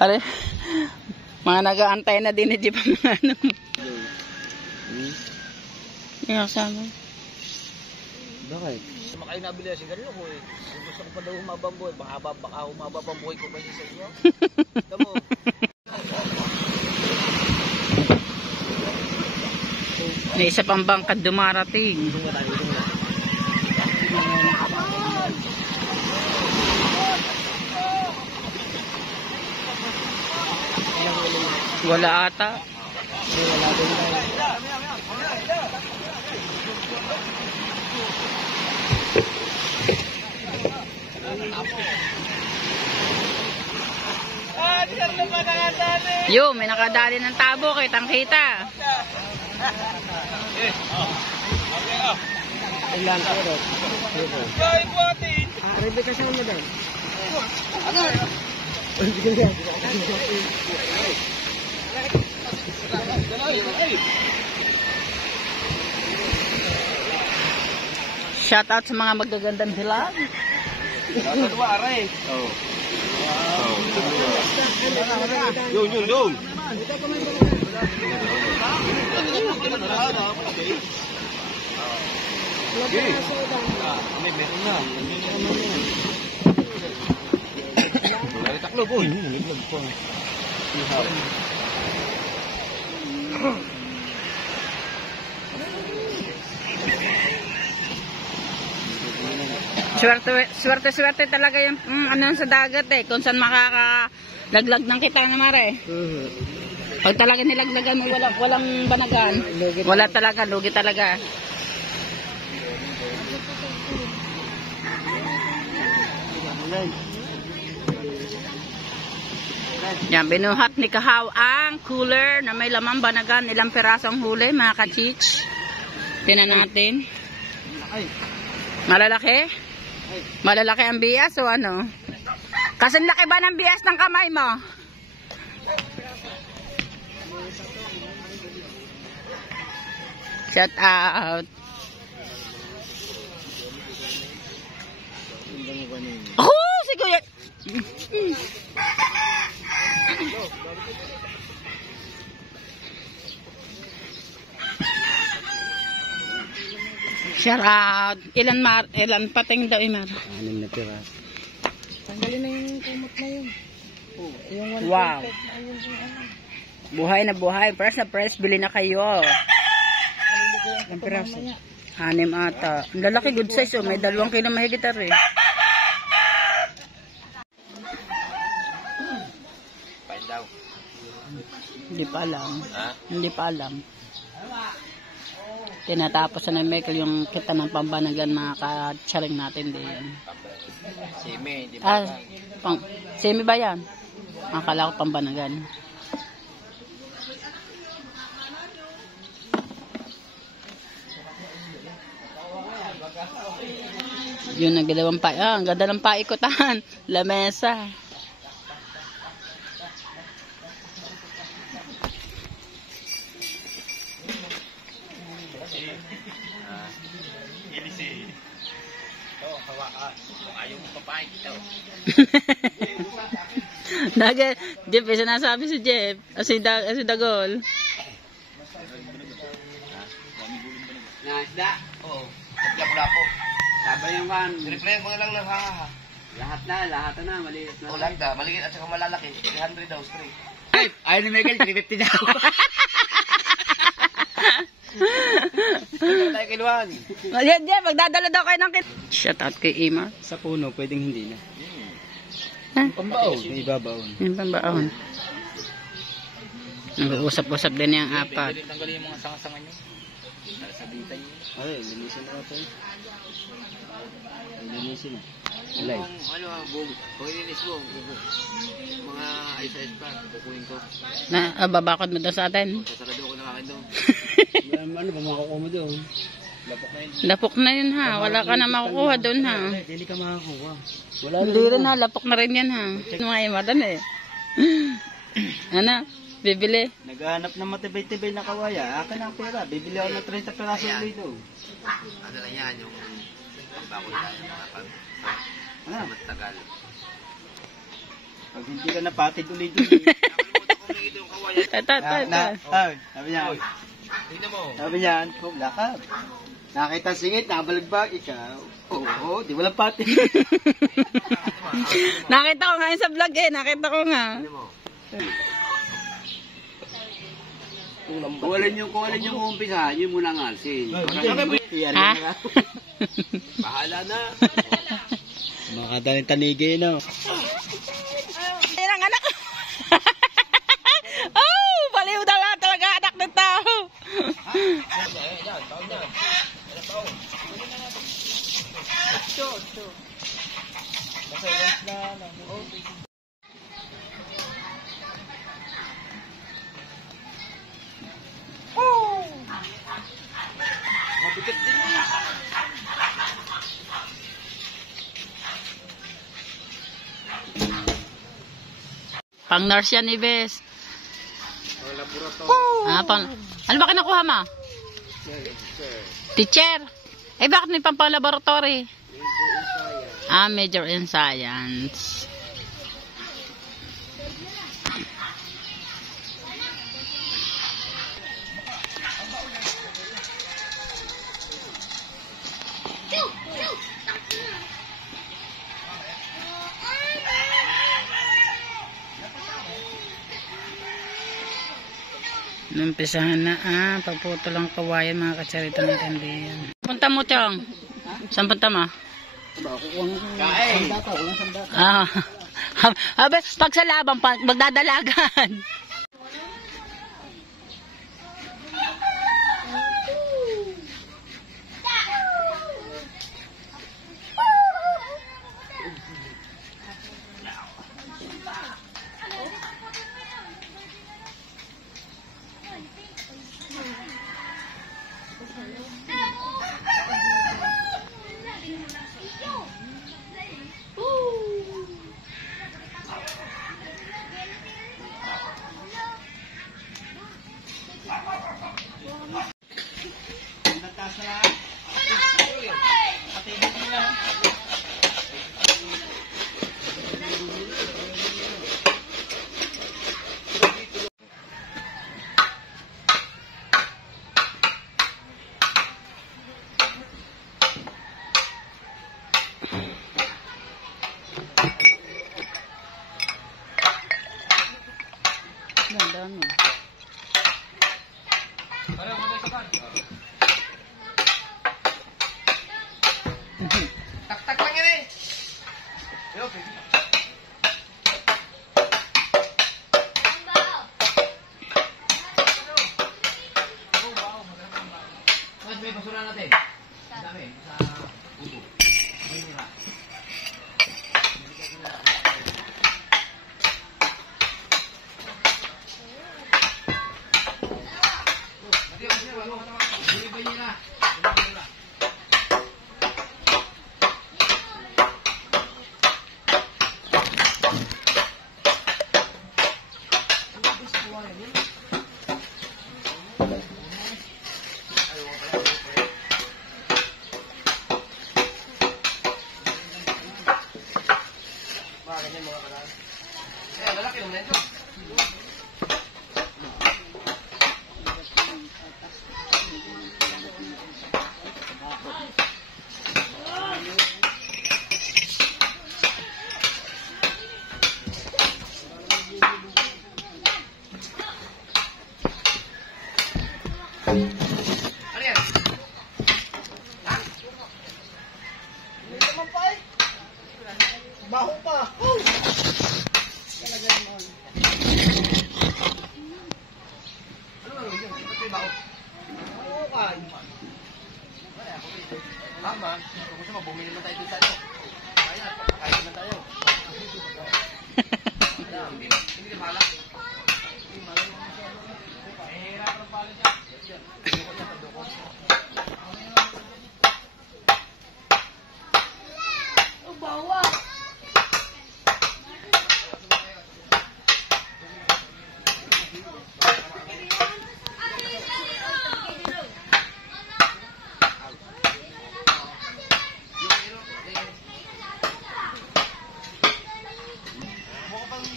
Are, mga nag-aantay na din ni Jeep ang mga ano. Yung kasama. Bakit? Makain nabili si Galilo ko eh. Gusto ko pa daw humabang buhay. Baka humaba pang buhay ko pa sa inyo. Tamo. May isa pang bangkad dumarating. Wala ata. Wala din tayo. Yo, may nakadali ng tabo, kitang-kita. Ilan ka rin? Rebe ka saan mo daw? Shout out sa mga magagandang dilag. Yun. Taklo po. Swerte talaga yung ano sa dagat eh. Kung saan makakalaglag ng kita na mare. Pag talaga nilaglagan mo, walang banagan. Wala talaga, lugi talaga. Yan, binuhat ni Kahaw ang cooler na may lamang banagan. Ilang pirasong huli, mga kachich. Tinan natin. Malalaki? Malalaki ang bias o ano? Kasing laki ba ng bias ng kamay mo? Shout out. Oh, si Kuya. Shout out. Ilan pating daw, Imar? 6 na piras. Tanggalin na yung kumot na yun. Wow. Buhay na buhay. Press na press. Bili na kayo. Ang piraso. 6 ata. Ang lalaki, good size. Oh. May 2 kilo mahigit rin. Pain daw. Hindi pa alam. Ha? Hindi pa alam. Tinatapos na ni Michael yung kita ng pambanagan, mga ka-charing natin din. Simi, di ba? Semi ba yan? Akala ko pambanagan. Yun, nagdalawang pa. Ang ganda ng paikutan. Lamesa. Jeff, sinasabi si Jeff. Si Dagol. Nasda? Oo. Pagkapula po. Sabay yung kan. Replay ko na lang ng haha. Lahat na. Maliit na. Lahat na. Maliit at saka malalaki. 300 daw, straight. Ay! Ayaw ni Michael, 350 daw. Tayo kiluan. Jeff, magdadala daw kayo ng shout out kay Ima. Sa puno, pwedeng hindi na. Ha? Pambaon. May ibabaon. Yung pambaon. Nag-uusap-usap din yung apat. Tanggalin yung mga sanga-sanga nyo. Sabitan nyo. Ay, linisin na ito. Linisin na. Alay. Ano, kung ilinis mo, mga ayos-ayos pa, kukunin ko. Babakod mo daw sa atin. Sasarado ko na akin doon. Ano ba makukuha mo doon? Lapok na yun. Lapok na yun ha. Wala ka na makukuha doon ha. Hindi ka makakuha. Hindi rin ha. Lapok na rin yan ha. Mga imadan eh. Ano? Bibili. Naghahanap ng matibay-tibay na kawaya. Akin ang pera. Bibili ako ng 30 peraso dito. Ano lang yan, yung pagbakod na yung mga pag matagal. Pag hindi ka napatid ulit doon. Sabi niya. Sabi niya, lakad. Nakita singit, nabalagbag ikaw. Oo, di walang pati. Nakita ko nga yun sa vlog eh. Nakita ko nga. Kung alin yung umpisa, yun muna nga. Ha? Bahala na. Makadaling tanigay, no? Yan ang anak. Oh, baliw na lang talaga anak ng tao. Mabigat din yun. Pang nurse yan, Ibes. Ano ba kinukuha mo? Teacher. Eh, bakit may pang laboratory? Major in science. Numpisahan na pagputo lang kawayan mga katsarita natin din. Punta mo, Tiong. Saan punta mo? Kain. Pag sa labang, magdadalagan. Ganda mo. Tak-tak lang yan eh. Mas may basura natin. Dami. Sa ubo. May mura. Malaki naman ito. Ano yan? Hindi naman pa eh. Baho pa. Talaga naman. Ano ba yun? Ito yung baho. Oo ka. Tama. Kung gusto mo, bumili naman tayo dito tayo. Kaya, kaya naman tayo. Hindi ka malak. Hihirapan pala siya. Bawa. Mukha pang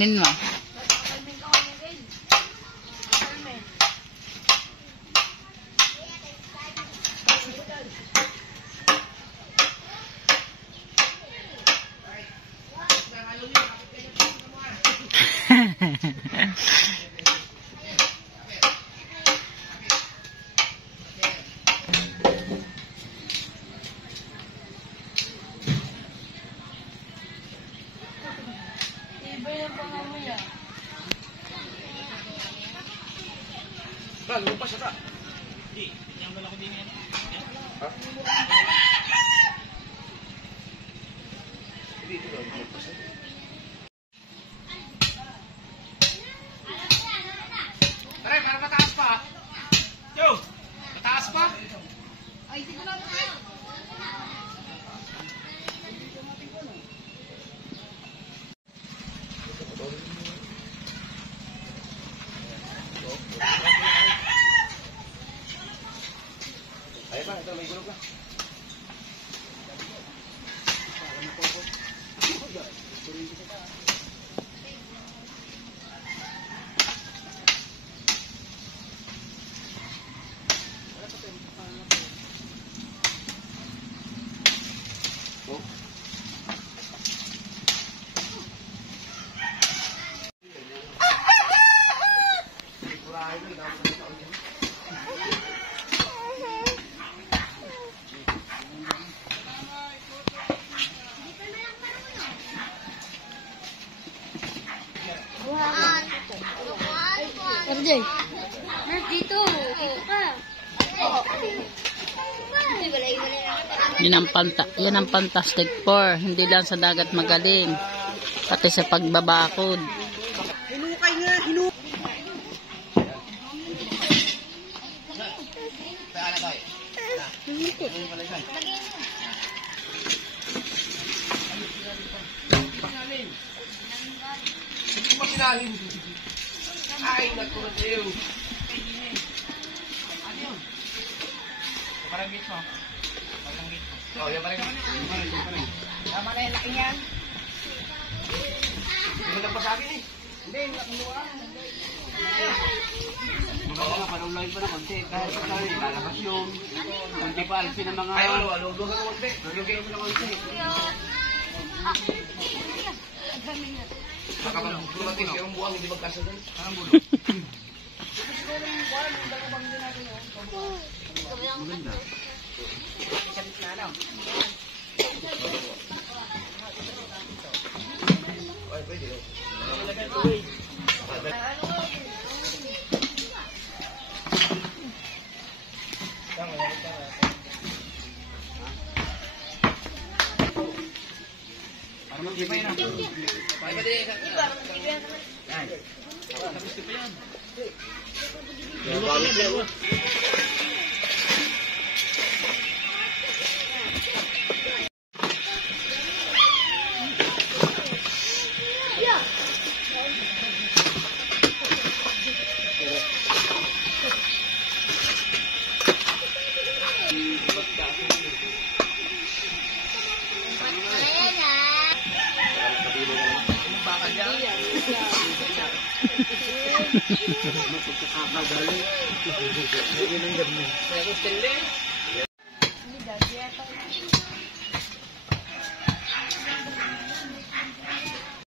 kainin mo. Bal, lupa siya ta. Tara, para mataas pa. Yo, mataas pa. Ay, di ko na. Ay pa, ito may gulog ka. RJ. Dito. Dito ka. Yan ang Fantastic Four. Hindi lang sa dagat magaling. Pati sa pagbabakod. Hinukay nga. Hinukay. Ay, nakulot sa'yo. Parang gate mo. Parang gate mo. Oh, yan parang gate mo. Tama na yung laki niyan. Hindi mo pa sa akin eh. Hindi, nakuha. Oo nga, panulay pa na konti. Kahit pa tayo, lalakas yun. Konti pa, alipin ang mga... Ay, alugan mo konti. Alugan mo na konti. Baka dumating yung buwang, hindi magkasa doon. Parang bulo. Maganda. Ay, pwede yun. Parang mag-iba yun. Ay, pwede yun. Ay. Tapos di pa yan.